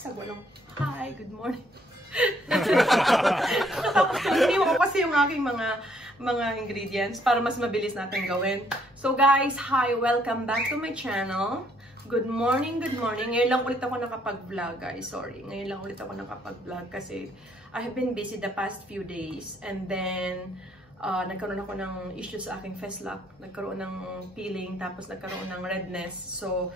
sa gulong. Hi, good morning. Tapos iniwan ko kasi yung aking mga ingredients para mas mabilis natin gawin. So guys, hi, welcome back to my channel. Good morning, good morning. Ngayon lang ulit ako nakapag-vlog, guys. Sorry. Ngayon lang ulit ako nakapag-vlog kasi I have been busy the past few days. And then, nagkaroon ako ng issues sa aking Feslap. Nagkaroon ng peeling, tapos nagkaroon ng redness. So,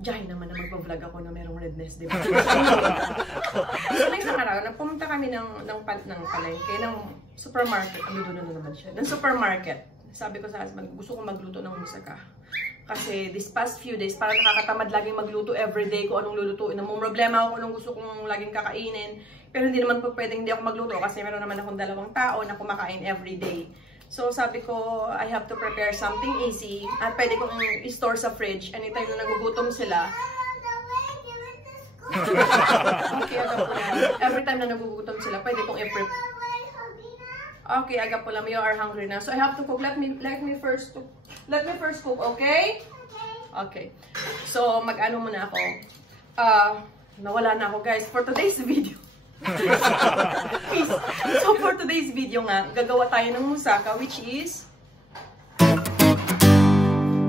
diyan naman na mag-vlog ako na merong redness, di ba? So, next na araw, pumunta kami ng palengke, ng supermarket. Ano doon naman siya? Ng supermarket. Sabi ko sa husband, gusto ko magluto ng musaka. Kasi this past few days, parang nakakatamad laging magluto everyday kung anong lulutuin. Namang problema ako kung anong gusto kong laging kakainin. Pero hindi naman po pwedeng hindi ako magluto kasi meron naman akong 2 tao na kumakain everyday. So sabi ko, I have to prepare something easy at pwede kong i-store sa fridge anytime na nagugutom sila. Okay, every time na nagugutom sila, pwede kong i-prep. Okay, agad po lang. You are hungry now. So I have to cook. Let me first cook, okay? Okay. So mag-ano muna ako. Nawala na ako, guys, for today's video. So for today's video nga, gagawa tayo ng moussaka, which is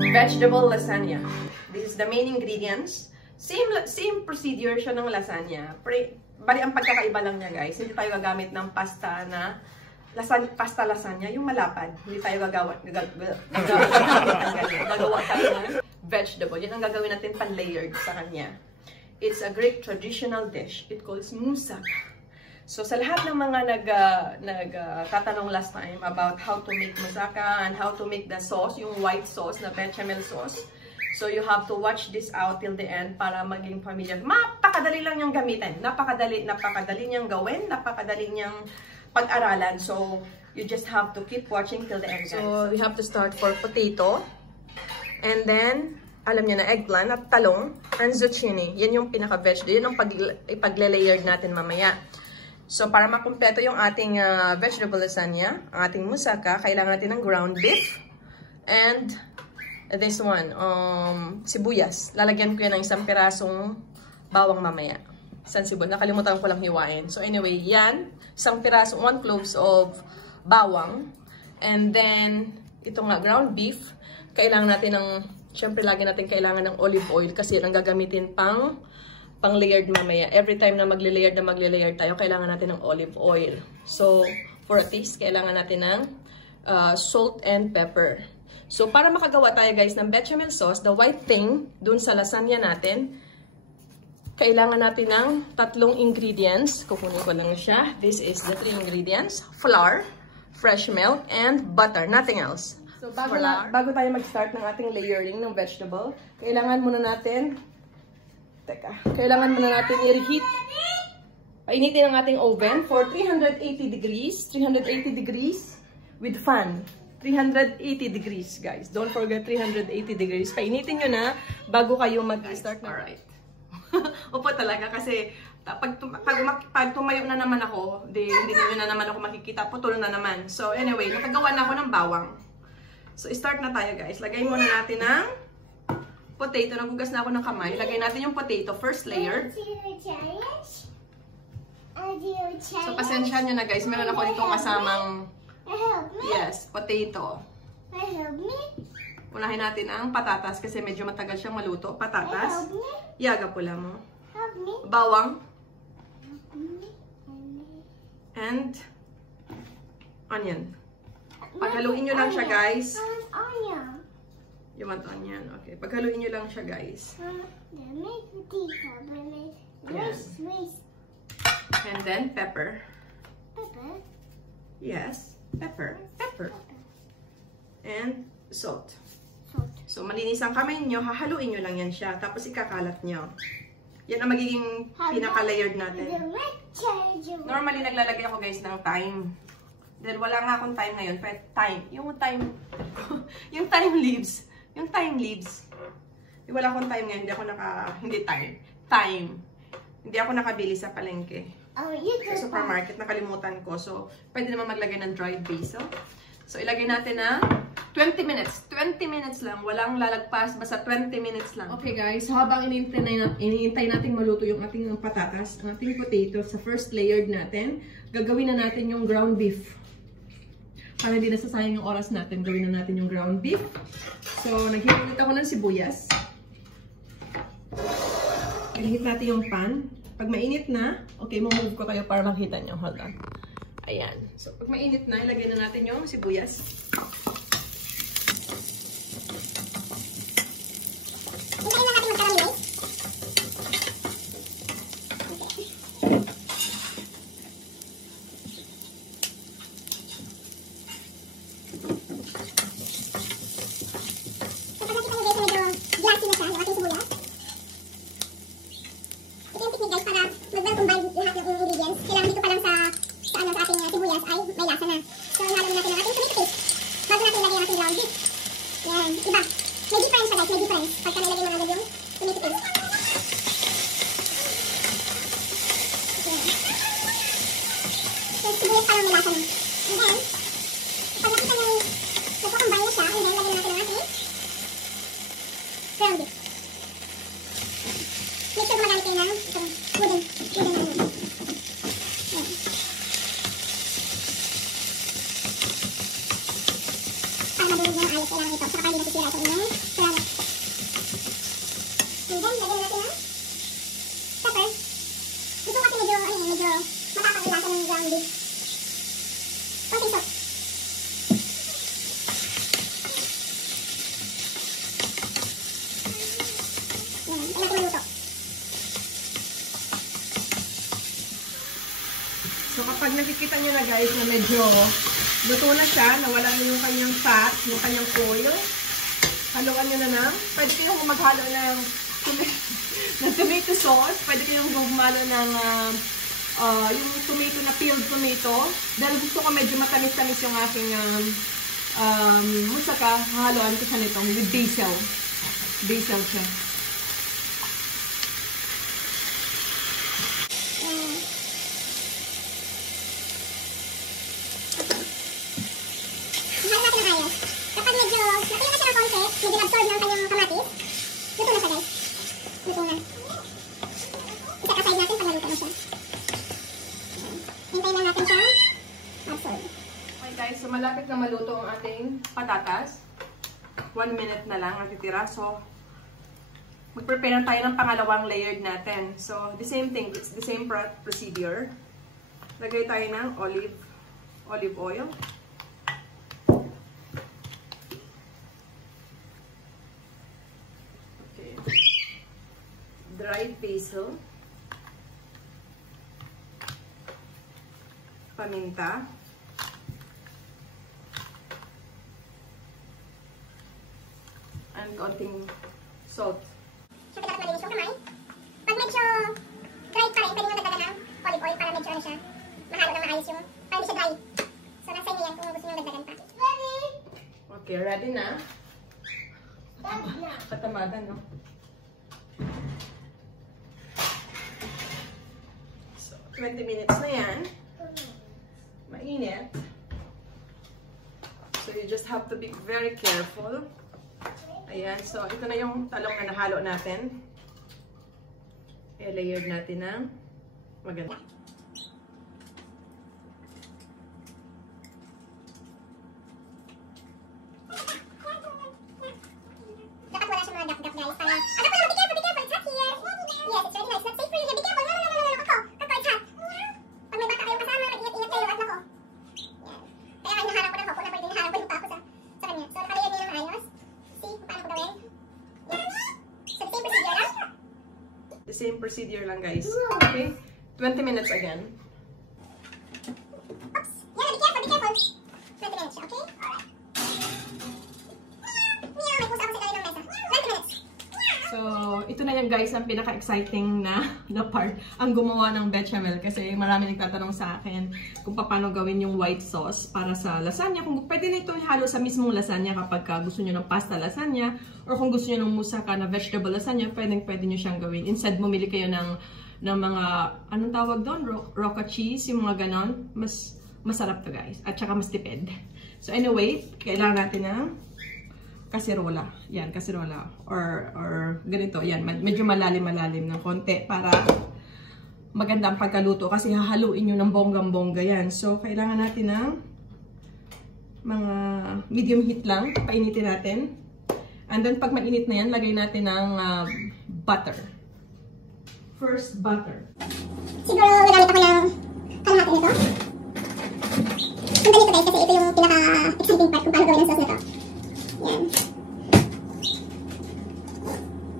vegetable lasagna. This is the main ingredients. Same procedure siya ng lasagna. Bali ang pagkakaiba lang niya, guys. Hindi tayo gagamit ng pasta lasagna, yung malapad. Hindi tayo gagawa tayo ng vegetable. Yan ang gagawin natin pan-layered sa kanya. It's a Greek traditional dish. It calls moussaka. So sa lahat ng mga nagtatanong last time about how to make moussaka and how to make the sauce, yung white sauce na bechamel sauce. So you have to watch this out till the end para maging familiar. Napakadali lang niyang gamitin. Napakadali niyang gawin, napakadali niyang pag-aralan. So, you just have to keep watching till the end, guys. So, we have to start for potato. And then, alam niyo na, eggplant at talong and zucchini. Yan yung pinaka-vegetable. Yan ang ipagle-layered natin mamaya. So, para makumpleto yung ating vegetable lasagna, ang ating moussaka, kailangan natin ng ground beef. And, this one, sibuyas. Lalagyan ko yan ng 1 pirasong bawang mamaya. Sibol. Nakalimutan ko lang hiwain. So anyway, yan. 1 piraso, 1 cloves of bawang. And then, ito nga, ground beef. Kailangan natin ng, syempre lagi natin kailangan ng olive oil kasi yan ang gagamitin pang layered mamaya. Every time na magle-layered tayo, kailangan natin ng olive oil. So, for a taste, kailangan natin ng salt and pepper. So, para makagawa tayo, guys, ng bechamel sauce, the white thing dun sa lasagna natin, kailangan natin ng 3 ingredients. Kukunin ko lang siya. This is the 3 ingredients. Flour, fresh milk, and butter. Nothing else. So, bago tayo mag-start ng ating layering ng vegetable, kailangan muna natin i-reheat. Painitin ang ating oven for 380 degrees. 380 degrees with fan. 380 degrees, guys. Don't forget 380 degrees. Painitin nyo na bago kayo mag-start na. Alright. Opo talaga kasi pag tumayo na naman ako, hindi nyo na naman ako makikita, putol na naman. So anyway, nakagawa na ako ng bawang. So start na tayo, guys. Lagay muna natin ng potato. Nagugas na ako ng kamay. Lagay natin yung potato, first layer. So pasensya nyo na, guys. Meron ako ditong kasamang potato. Unahin natin ang patatas kasi medyo matagal siyang maluto. Patatas. Yaga pula mo. Bawang. And onion. Paghaluin nyo lang siya, guys. You want onion? Okay. Paghaluin nyo lang siya, guys. Yes. And then pepper. Yes. Pepper. And salt. So, malinis ang kamay nyo, hahaluin nyo lang yan siya, tapos ikakalat nyo. Yan ang magiging pinaka-layered natin. Normally, naglalagay ako, guys, ng thyme. Dahil wala nga akong thyme ngayon, pero thyme. Yung thyme leaves. Wala akong thyme ngayon, hindi ako nakabili sa palengke. Sa supermarket, nakalimutan ko. So, pwede naman maglagay ng dried basil. So, ilagay natin na 20 minutes. 20 minutes lang. Walang lalagpas. Basta 20 minutes lang. Okay guys, so habang iniintay natin maluto yung ating patatas, ang ating potato sa first layered natin, gagawin na natin yung ground beef. Para hindi nasasayang yung oras natin, gawin na natin yung ground beef. So, naghihilit ako ng sibuyas. Ihit natin yung pan. Pag mainit na, okay, move ko kayo para makita nyo. Hold on. Ayan. So, pag mainit na, ilagay na natin yung sibuyas. Hintayin na natin mag-caramelize. So, pag nakita nyo guys, medyo glassy na siya, yung ating sibuyas. Ito yung technique guys para mag-well-combine lahat ng ingredients. Kailangan dito pa lang sa ating sibuyas ay may lasa na. So, ihalo na natin ang ating tomato paste. Bago natin ilagay ang ating ground beef. Yan, iba. May difference pa guys, may difference. Pagka nilagay mo na agad yung tomato paste. So, sibuyas pa lang may lasa na. And then, pag nakita nyo nagko-combine na siya, and then lagyan na natin ang ating ground beef. Make sure gumagamit kayo ng itong wooden ano. Yan. Para madurog yung ayos, kailangan ito. Saka hindi nasisira ito yung ceramic. And then, lagyan na natin ng pepper. Gusto kasi medyo matapang yung lasa ng ground beef. Konting salt. Yan, kaya natin maluto. So, kapag nakikita nyo na guys na medyo luto na siya, nawala na yung kanyang fat, yung kanyang oil, haluan nyo na ng, pwede kayong maghalo ng tomato sauce, pwede kayong gumalo ng yung tomato na peeled tomato. Dahil gusto ko medyo matamis-tamis yung aking musaka, haluan ko siya nitong with basil. Basil siya. Ihalo natin ang ayos. Kapag medyo natuyo na siya ng konti, medyo absorb ng kanyang kamatis, luto na siya guys. Luto na. Isa-aside natin pag naluto na siya. Hintayin lang natin siya absorb. Okay guys, so malapit na maluto ang ating patatas. 1 minute na lang natitira. So, mag-prepare na tayo ng pangalawang layered natin. So, the same thing. It's the same procedure. Lagay tayo ng olive oil. Okay. Dried basil. Paminta. And konting salt. Siyempre dapat malinis yung kamay. Pag medyo dry pa rin, pwede nyo dagdagan ng olive oil para medyo ano siya, mahalo na maayos yung, para hindi siya dry. So nasa inyo yan kung gusto nyo dagdagan pa. Okay, ready na? Katamadan, no? So, 20 minutes na yan. Mainit. So, you just have to be very careful. Ayan, so ito na yung talong na nahalo natin. I-layered natin ng maganda. Dapat wala siyang mga gap-gap guys. Para, be careful, it's hot here. Yes, it's very nice. Not safe for you. Be careful. No, ako, it's hot. Pag may bata kayong kasama, mag-ingat-ingat kayo at nako. Yan. Kaya kayo naharap ko ng hoko na pwede naharap ko yung tapos sa kanya. So, nakalayer niya ng ayos. See, paano ko gawin? Yan. So, the same procedure lang. The same procedure lang, guys. Okay? 20 minutes again. Oops. Yan, be careful. 20 minutes siya, okay? Meow, may pusa ako sa ilalim ng mesa. 20 minutes. So, ito na yan guys, ang pinaka-exciting na part, ang gumawa ng bechamel. Kasi marami nagtatanong sa akin kung paano gawin yung white sauce para sa lasagna. Kung pwede na ito ihalo sa mismong lasagna kapag gusto nyo ng pasta lasagna, or kung gusto nyo ng moussaka na vegetable lasagna, pwede nyo siyang gawin. Instead, bumili kayo ng mga, anong tawag doon? Roca cheese, yung mga ganon. Mas masarap to guys. At saka mas tipid. So anyway, kailangan natin ng kasirola. Yan, kasirola. Or ganito. Yan, medyo malalim-malalim ng konti para maganda ang pagkaluto. Kasi hahaluin nyo ng bonggang-bongga yan. So, kailangan natin ng mga medium heat lang. Painitin natin. And then, pag mainit na yan, lagay natin ng butter. First, butter. Siguro nagamit ako ng kalahati nito. Ang dali ko guys kasi ito yung pinaka-exciting part kung paano gawin ang sauce na to. Yan.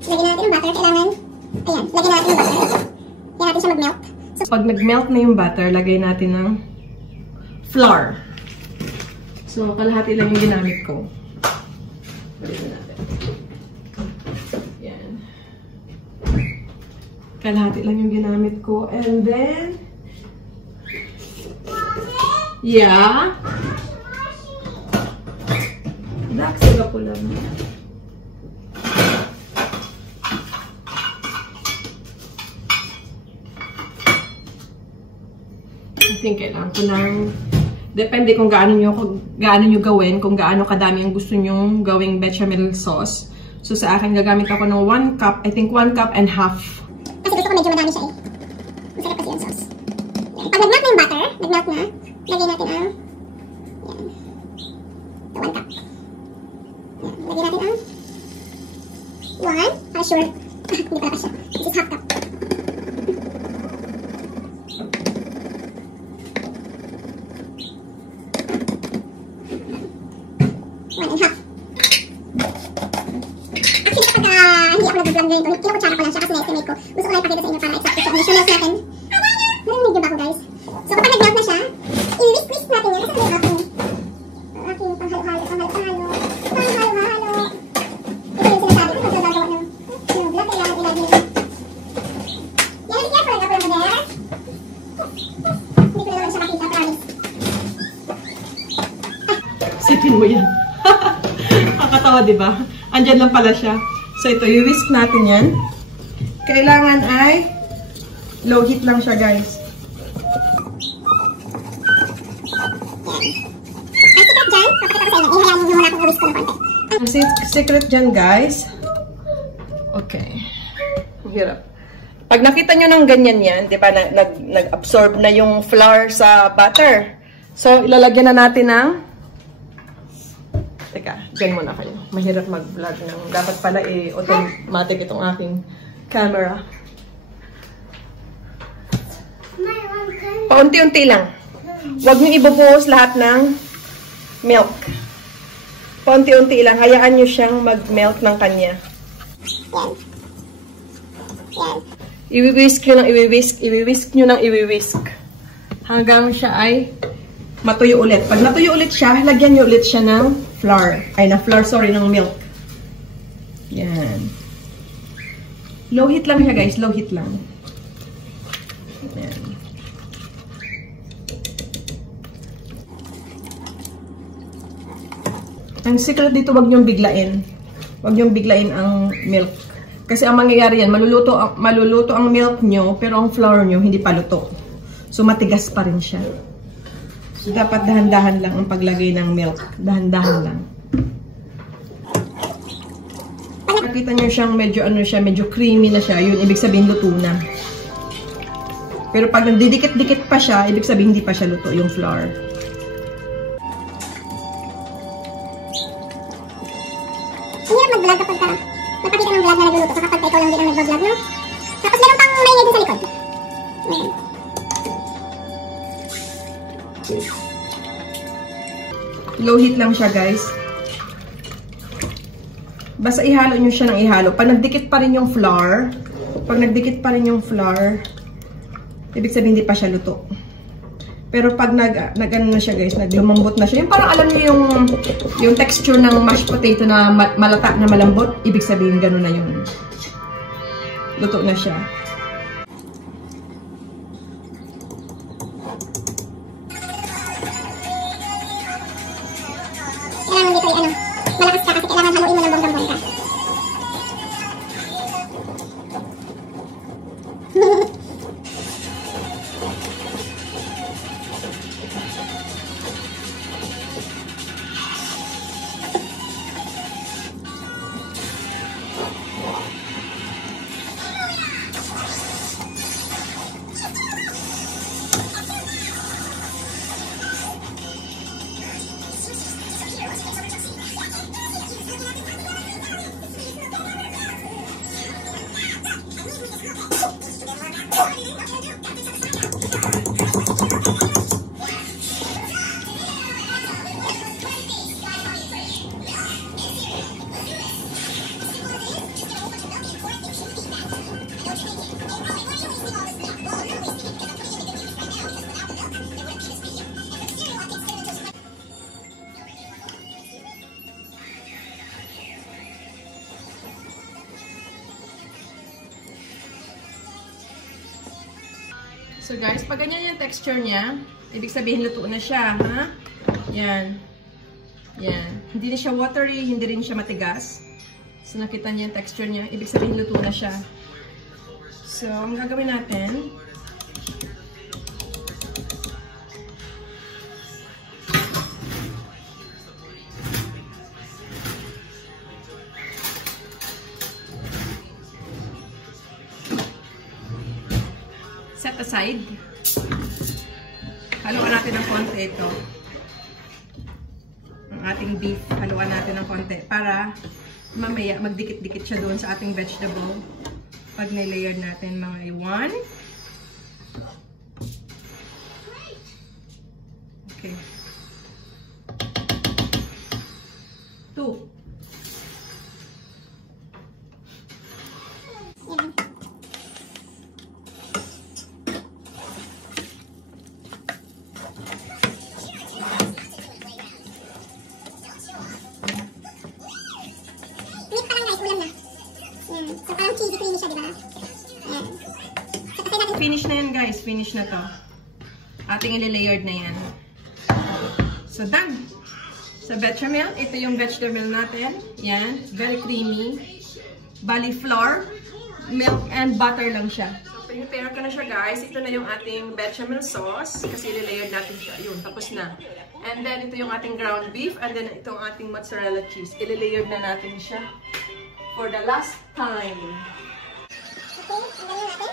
Lagyan natin ng butter. Kailangan, ayan, lagyan natin ng butter. Kaya natin siya mag-melt. So, pag nag-melt na yung butter, lagay natin ng flour. So, kalahati lang yung ginamit ko. Balikan natin. Yan. Kalahati lang yung ginamit ko. And then, yeah. Daksaga po lang. I think kailangan ko lang, depende kung gaano nyo gawin, kung gaano kadami ang gusto nyo gawing bechamel sauce. So sa akin, gagamit ako ng 1 cup, I think 1 cup and half. Kasi gusto ko medyo madami siya eh. Masarap kasi yung sauce. Yan. Pag nag-melt na yung butter, nag-melt na, lagyan natin ang, yan, 1 cup. Yan. Lagyan natin ang 1, para sure. Hindi pala pa siya. This is half cup. 1 and half. Actually, kapag hindi ako nag-vlog ganito, kinukutsara ko lang siya kasi na-estimate ko. Gusto ko lang ipakita sa inyo para exact siya. Measurements natin. Narinig niyo ba ako guys? So kapag nag-melt na siya, i-whisk natin yan. Kasi may aking panghalo-halo. Panghalo-halo. Ito yung sinasabi ko. Pag nagagawa ng vlog, kailangan ilagay. Yan, be careful. Ako lang ba there? Hindi ko na naman siya makita, promise. Sipin mo yan. Kakatawa, diba? Andyan lang pala siya. So, ito, i-whisk natin yan. Kailangan ay low heat lang siya, guys. Ang secret dyan, papakita ko sa inyo. Ihayaan nyo muna akong i-whisk ko ng konti. Ang secret dyan, guys. Okay. Hirap. Pag nakita nyo ng ganyan yan, di ba, nag-absorb na yung flour sa butter. So, ilalagyan na natin ng teka, dyan muna kayo. Mahirap mag-vlog ng dapat pala automatic itong aking camera. Paunti-unti lang. Huwag nyo ibubuhos lahat ng milk. Paunti-unti lang. Hayaan nyo siyang mag-melt ng kanya. Yan. Yan. I-whisk nyo ng i-whisk. I-whisk nyo ng i-whisk. Hanggang siya ay matuyo ulit. Pag natuyo ulit siya, lagyan nyo ulit siya ng flour. Ay, ng milk. Yan. Low heat lang siya, guys. Low heat lang. Yan. Ang secret dito, wag nyong biglain. Wag nyong biglain ang milk. Kasi ang mangyayari yan, maluluto ang milk nyo, pero ang flour nyo, hindi pa luto. So, matigas pa rin siya. So, dapat dahan-dahan lang ang paglagay ng milk. Dahan-dahan lang. Nakita nyo siyang medyo creamy na siya. Yun, ibig sabihin luto na. Pero pag nagdidikit-dikit pa siya, ibig sabihin hindi pa siya luto yung flour. Ang hirap mag-vlog kapag napakita ng vlog na nagluluto sa kapag ikaw lang din ang nag-vlog, no? Tapos meron pang maingay din sa likod. Ayan. Low heat lang siya, guys. Basta ihalo nyo siya ng ihalo. Pag nagdikit pa rin yung flour, ibig sabihin hindi pa siya luto. Pero pag nag-ano na siya, guys, naglumambot na siya. Yung parang alam niyo yung texture ng mashed potato na malata na malambot, ibig sabihin gano'n na yun. Luto na siya. Kailangan dito ay malakas ka kasi kailangan haluin mo ng bonggang-bongga. So guys, pag ganyan yung texture niya, ibig sabihin luto na siya, ha? Yan. Yan. Hindi na siya watery, hindi rin siya matigas. So nakita niya yung texture niya, ibig sabihin luto na siya. So, ang gagawin natin, set aside. Haluan natin ng konti ito. Ang ating beef, haluan natin ng konti para mamaya magdikit-dikit siya doon sa ating vegetable. Pag nilayer natin mga 1. Okay. 2. So, parang cheesy creamy siya, diba? Ayan. So, finish na yan, guys. Finish na to. Ating ile-layered na yan. So, done. Sa bechamel, ito yung vegetable natin. Yan. Very creamy. Bali flour, milk, and butter lang siya. So, prepare ko na siya, guys. Ito na yung ating bechamel sauce. Kasi ile-layered natin siya. Yun, tapos na. And then, ito yung ating ground beef. And then, itong ating mozzarella cheese. Ile-layered na natin siya. For the last time. okay, ang galing natin.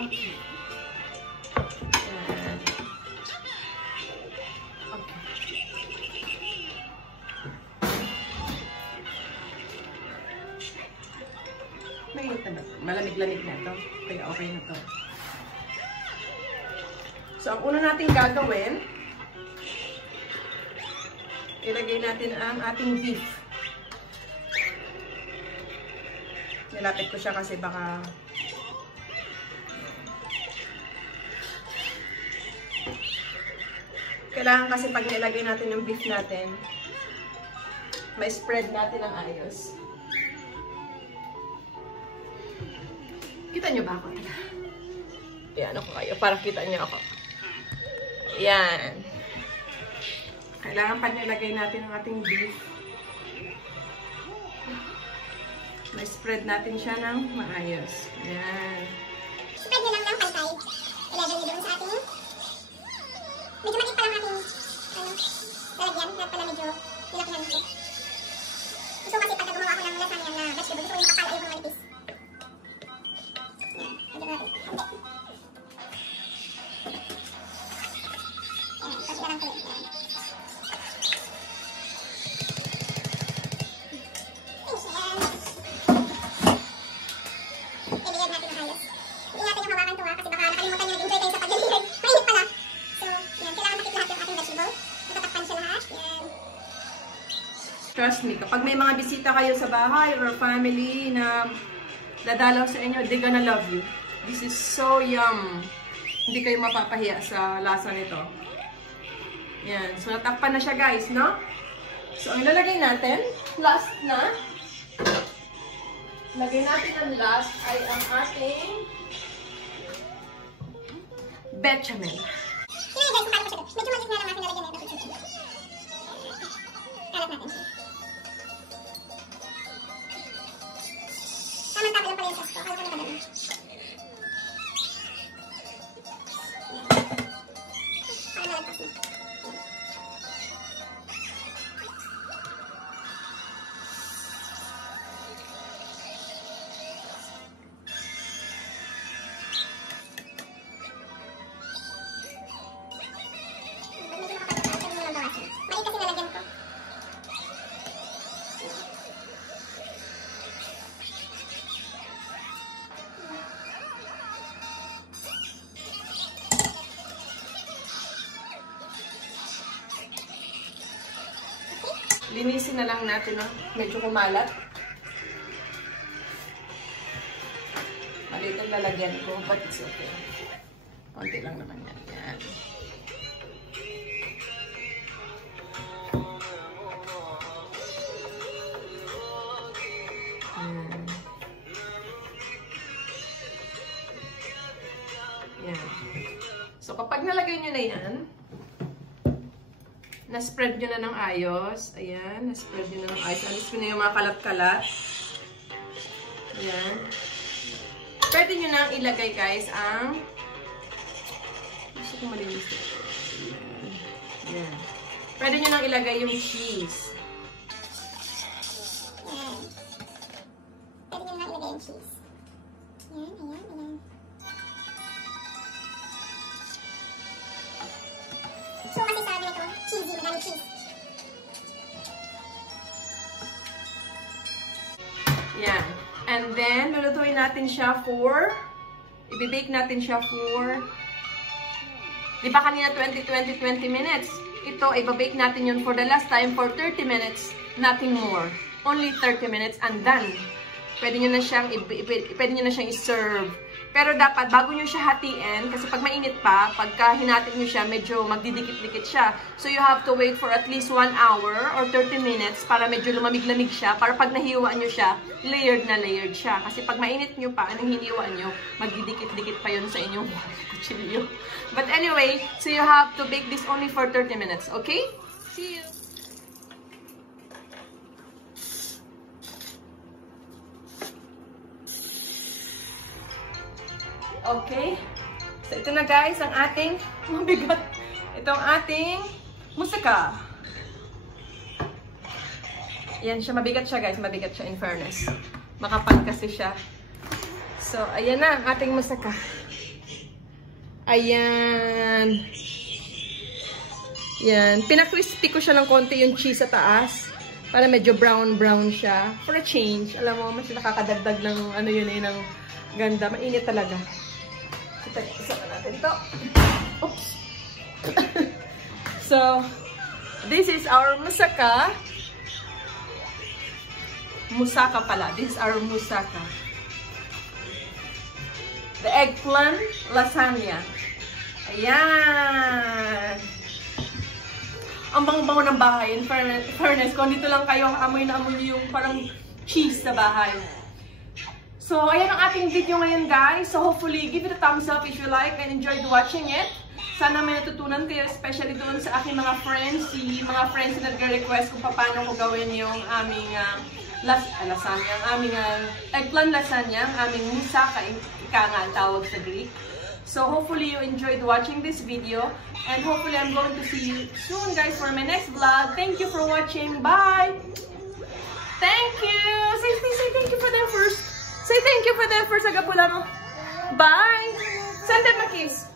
Okay. Mainit na. Malamig-lamig na ito. Kaya okay na ito. So, ang una natin gagawin, ilagay natin ang ating beef. Nilapit ko siya kasi baka kailangan kasi pag nilagay natin yung beef natin, may spread natin ang ayos. Kita nyo ba ako? Ayan ako kayo, para kita nyo ako. Ayan. Kailangan pa nilagay natin ang ating beef. May spread natin siya ng maayos. Ayan. Spread nyo lang ng pantay. Ilagay nyo doon sa ating medyo maliit pa lang ating lalagyan. Kaya pala medyo nilakihan nito. Gusto kasi pagka gumawa ko ng lasagna na vegetable, gusto ko yung makapal ayaw ng manipis. Ayan. Medyo natin. Trust me, kapag may mga bisita kayo sa bahay or family na dadalaw sa inyo, they're gonna love you. This is so yum. Hindi kayo mapapahiya sa lasa nito. Yan. So, natakpan na siya, guys, no? So, ang ilalagay natin, last na. Lagay natin ang last ay ang ating bechamel. Ngayon, guys, kung paano ko siya. Medyo maliit na lang natin nalagyan na ito. Kalat natin siya. Tamang-tama lang pala yung sauce ko. Kala ko na pala. Para nalagpas na. Linisin na lang natin, no? Medyo kumalat. Maliit ang lalagyan ko, but it's okay. Konti lang naman yan. Yan. kapag nalagay nyo na yan, na-spread nyo na ng ayos. Ayan, na-spread nyo na ng ayos. Alis nyo na yung mga kalat-kalat. Ayan. Pwede nyo na ilagay, guys, ang... Gusto ko malinis ito. Ayan. Ayan. Pwede nyo nang ilagay yung cheese. Ayan. Pwede nyo nang ilagay yung cheese. Ayan, ayan, ayan. So, kasi sabi na ito, cheesy, madami cheese. Yan. And then, lulutuin natin siya for, i-bake natin siya for, di ba kanina 20 minutes? Ito, i-bake natin yun for the last time for 30 minutes, nothing more. Only 30 minutes and done. Pwede nyo na siyang, i-serve. Pero dapat, bago nyo siya hatiin, kasi pag mainit pa, pagka hinatin nyo siya, medyo magdidikit-dikit siya. So, you have to wait for at least 1 hour or 30 minutes para medyo lumamig-lamig siya. Para pag nahiwa nyo siya, layered na layered siya. Kasi pag mainit nyo pa, anong hiniwa nyo, magdidikit-dikit pa yun sa inyong kutsilyo. But anyway, so you have to bake this only for 30 minutes, okay? See you! Okay. So, ito na guys, ang ating mabigat. Ito ang ating musaka. Yan siya, mabigat siya guys. Mabigat siya in fairness. Makapal kasi siya. So, ayan na ang ating musaka. Ayan. Yan. Pinakrispy ko siya ng konti yung cheese sa taas. Para medyo brown-brown siya. For a change. Alam mo, mas nakakadagdag ng ano yun eh, ng ganda. Mainit talaga. Isa na natin ito. Oops. So, this is our musaka. Musaka pala. This is our musaka. The eggplant lasagna. Ayan. Ang bango-bango ng bahay. In fairness, kung dito lang kayo, amoy na amoy yung parang cheese sa bahay. So, ayan ang ating video ngayon, guys. So, hopefully, give it a thumbs up if you like and enjoyed watching it. Sana may natutunan kayo, especially doon sa aking mga friends. Mga friends na nag-request kung paano ko gawin yung aming lasagna, ang aming eggplant lasagna, ang aming musaka, ika nga ang tawag sa Greek. So, hopefully, you enjoyed watching this video. And hopefully, I'm going to see you soon, guys, for my next vlog. Thank you for watching. Bye! Thank you! Say thank you for them first. Say thank you for them first. Agapula mo. Bye! Send them a kiss.